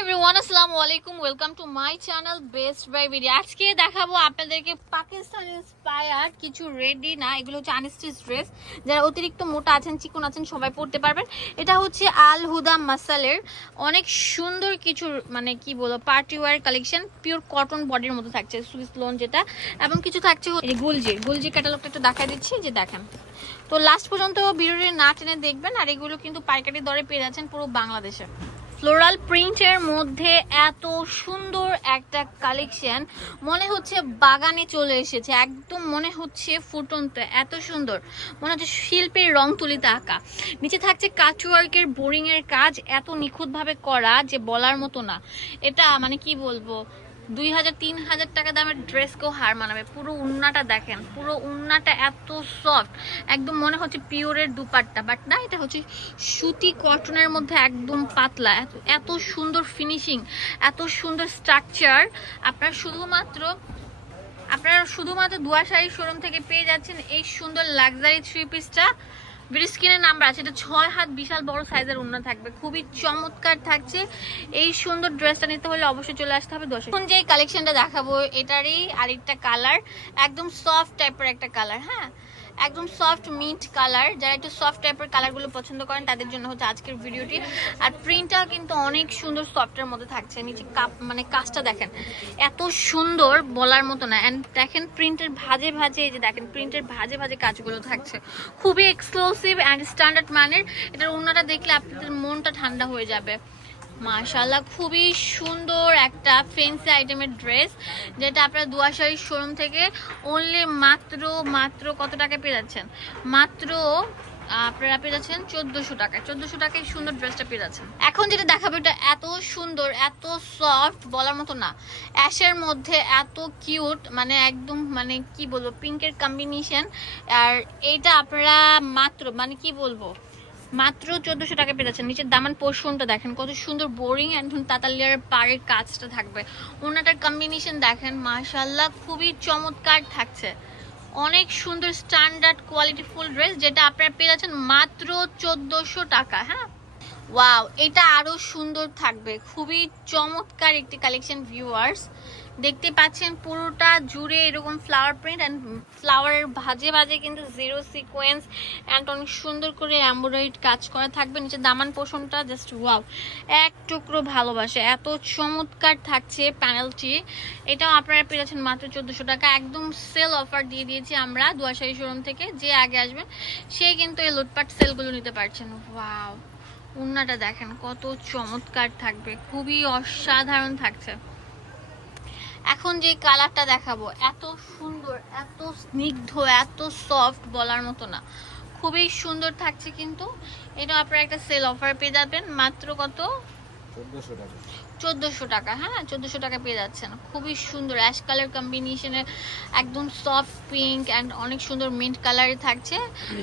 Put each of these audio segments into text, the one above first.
Everyone আসসালামু আলাইকুম welcome to my channel best buy video আজকে দেখাবো আপনাদেরকে পাকিস্তান ইন্সপায়ার কিছু রেডি না, এগুলো হচ্ছে আনস্টিচ ড্রেস যারা অতিরিক্ত মোটা আছেন, চিকন আছেন, সবাই পরতে পারবেন। এটা হচ্ছে আল হুদা মাসালের অনেক সুন্দর কিছু মানে কি বলব party wear collection pure cotton বডির মতো থাকছে সুইস লোন যেটা। এবং কিছু থাকছে গুলজির গুলজির ক্যাটালগটা একটু দেখা দিচ্ছি যে দেখেন। তো লাস্ট পর্যন্ত ভিডিওটি না টেনে দেখবেন, আর এগুলো কিন্তু পাইকারি দরে পেয়ে যাচ্ছেন পুরো বাংলাদেশে। ফ্লোরাল প্রিন্টের মধ্যে এত সুন্দর একটা কালেকশন। মনে হচ্ছে বাগানে চলে এসেছে। একদম মনে হচ্ছে ফুটন্ত এত সুন্দর। মনে হচ্ছে শিল্পের রং তুলিতে আঁকা। নিচে থাকছে কাচওয়ার্কের বোরিংয়ের কাজ এত নিখুঁতভাবে করা যে বলার মতো না। এটা মানে কি বলব? দুই হাজার, তিন হাজার টাকা দামের ড্রেসকেও হার মানাবে। পুরো উন্নাটা দেখেন, পুরো উন্নাটা এত সফট একদম মনে হচ্ছে পিওরের দুপাট্টা। বাট না, এটা হচ্ছে সুতি কটনের মধ্যে একদম পাতলা। এত সুন্দর ফিনিশিং এত সুন্দর স্ট্রাকচার আপনার শুধুমাত্র, আপনারা শুধুমাত্র দুয়া শাড়ি শোরুম থেকে পেয়ে যাচ্ছেন এই সুন্দর লাক্সারি থ্রি পিসটা ভিডিও স্ক্রিনের নাম্বার আছে। এটা ছয় হাত বিশাল বড় সাইজের উন্না থাকবে। খুবই চমৎকার থাকছে। এই সুন্দর ড্রেসটা নিতে হলে অবশ্যই চলে আসতে হবে দশ এখন যে কালেকশনটা দেখাবো, এটারই আরেকটা কালার একদম সফট টাইপের একটা কালার হ্যাঁ? একদম সফট মিন্ট কালার যারা একটু সফট টাইপের কালারগুলো পছন্দ করেন, তাদের জন্য হচ্ছে আজকের ভিডিওটি। আর প্রিন্টটা কিন্তু অনেক সুন্দর সফটের মধ্যে থাকছে। নিচে কাপ মানে কাজটা দেখেন, এত সুন্দর বলার মতো না। অ্যান্ড দেখেন প্রিন্টের ভাজে ভাজে, এই যে দেখেন প্রিন্টের ভাজে ভাজে কাজগুলো থাকছে। খুবই এক্সক্লুসিভ অ্যান্ড স্ট্যান্ডার্ড মানের। এটার ওনাটা দেখলে আপনাদের মনটা ঠান্ডা হয়ে যাবে। মাশাল্লাহ খুবই সুন্দর একটা ফেন্সি আইটেমের ড্রেস যেটা আপনারা দুয়াশাড়ির শোরুম থেকে অনলি মাত্র মাত্র কত টাকা পেয়ে যাচ্ছেন? মাত্র, আপনারা পেয়ে যাচ্ছেন চোদ্দশো টাকায়। চোদ্দশো টাকায় সুন্দর ড্রেসটা পেয়ে যাচ্ছেন। এখন যেটা দেখাবে, এটা এত সুন্দর, এত সফট বলার মতো না। অ্যাশের মধ্যে এত কিউট মানে একদম মানে কি বলব পিঙ্কের কম্বিনেশন আর এইটা আপনারা মাত্র মানে কি বলব মাত্র চোদ্দশো টাকা পেয়ে যাচ্ছেন। নিচের দামান পোর্শনটা দেখেন, কত সুন্দর বোরিং অ্যান্ড তাতালিয়ার পাড়ের কাজটা থাকবে। ওনাটার কম্বিনেশন দেখেন মাশাল্লাহ খুবই চমৎকার থাকছে। অনেক সুন্দর স্ট্যান্ডার্ড কোয়ালিটি ফুল ড্রেস যেটা আপনারা পেয়ে যাচ্ছেন মাত্র চোদ্দশো টাকা হ্যাঁ? ওয়াও এটা আরও সুন্দর থাকবে। খুবই চমৎকার একটি কালেকশন ভিউয়ার্স দেখতে পাচ্ছেন পুরোটা জুড়ে এরকম ফ্লাওয়ার প্রিন্ট অ্যান্ড ফ্লাওয়ারের ভাজে ভাজে কিন্তু জিরো সিকোয়েন্স অ্যান্ড অনেক সুন্দর করে এম্ব্রয়ডারিড কাজ করা থাকবে। নিচে দামান পোষণটা জাস্ট ওয়াও এক টুকরো ভালোবাসে। এত চমৎকার থাকছে প্যানেলটি এটাও আপনারা পেয়ে যাচ্ছেন মাত্র চোদ্দোশো টাকা। একদম সেল অফার দিয়ে দিয়েছি আমরা দুয়াশাহী শোরুম থেকে। যে আগে আসবেন সে কিন্তু এই লুটপাট সেলগুলো নিতে পারছেন। ওয়াও উন্নাটা দেখেন কত চমৎকার থাকবে। খুবই অসাধারণ থাকছে। এখন যে কালারটা দেখাবো, এত সুন্দর, এত স্নিগ্ধ, এত সফট বলার মতো না। খুবই সুন্দর থাকছে কিন্তু। এটা আপনারা একটা সেল অফার পেয়ে যাবেন, মাত্র কত? চোদ্দশো টাকা হ্যাঁ? চোদ্দোশো টাকা পেয়ে যাচ্ছেন। খুবই সুন্দর অ্যাশ কালার কম্বিনেশনে একদম সফট পিঙ্ক অ্যান্ড অনেক সুন্দর মিন্ট কালারে থাকছে।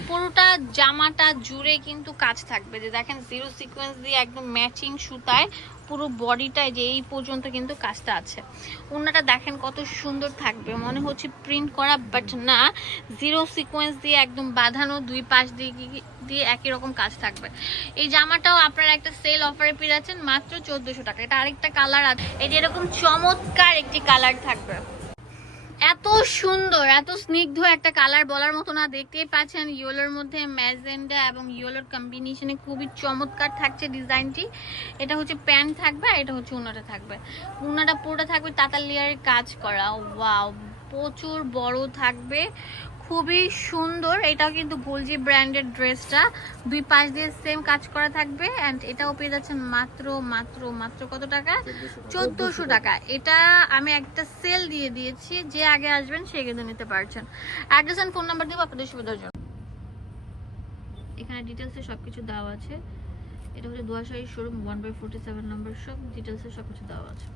পুরোটা জামাটা জুড়ে কিন্তু কাজ থাকবে। যে দেখেন জিরো সিকোয়েন্স দিয়ে একদম ম্যাচিং সুতায় পুরো বডিটায় যে এই পর্যন্ত কিন্তু কাজটা আছে। ওনাটা দেখেন কত সুন্দর থাকবে। মনে হচ্ছে প্রিন্ট করা বাট না জিরো সিকোয়েন্স দিয়ে একদম বাঁধানো দুই পাশ দিয়ে কি- দিয়ে একই রকম কাজ থাকবে। এই জামাটাও আপনারা একটা সেল অফারে পেয়ে যাচ্ছেন মাত্র চোদ্দশো টাকা। এটা আরেকটা কালার আছে। যে এরকম চমৎকার একটি কালার থাকবে। এত সুন্দর, এত স্নিগ্ধ একটা কালার বলার মতো না। দেখতেই পাচ্ছেন ইয়েলোর মধ্যে ম্যাজেন্ডা এবং ইয়েলোর কম্বিনেশনে খুবই চমৎকার থাকছে ডিজাইনটি এটা হচ্ছে প্যান্ট থাকবে আর এটা হচ্ছে উনাটা থাকবে। উনাটা পুরোটা থাকবে তাতার লেয়ারের কাজ করা। ওয়াও প্রচুর বড় থাকবে। খুবই সুন্দর। এটাও কিন্তু গোলজি ব্র্যান্ডের ড্রেসটা দুই পাশ দিয়ে সেম কাজ করা থাকবে অ্যান্ড এটাও পেয়ে যাচ্ছেন মাত্র মাত্র মাত্র কত টাকা? চোদ্দোশো টাকা। এটা আমি একটা সেল দিয়ে দিয়েছি। যে আগে আসবেন সে কিন্তু নিতে পারছেন। অ্যাড্রেস অ্যান্ড ফোন নাম্বার দেবো আপনাদের সুবিধার জন্য। এখানে ডিটেলসে সব কিছু দেওয়া আছে। এটা হচ্ছে Duashahi showroom one by forty seven number সব ডিটেলসে সব কিছু দেওয়া আছে।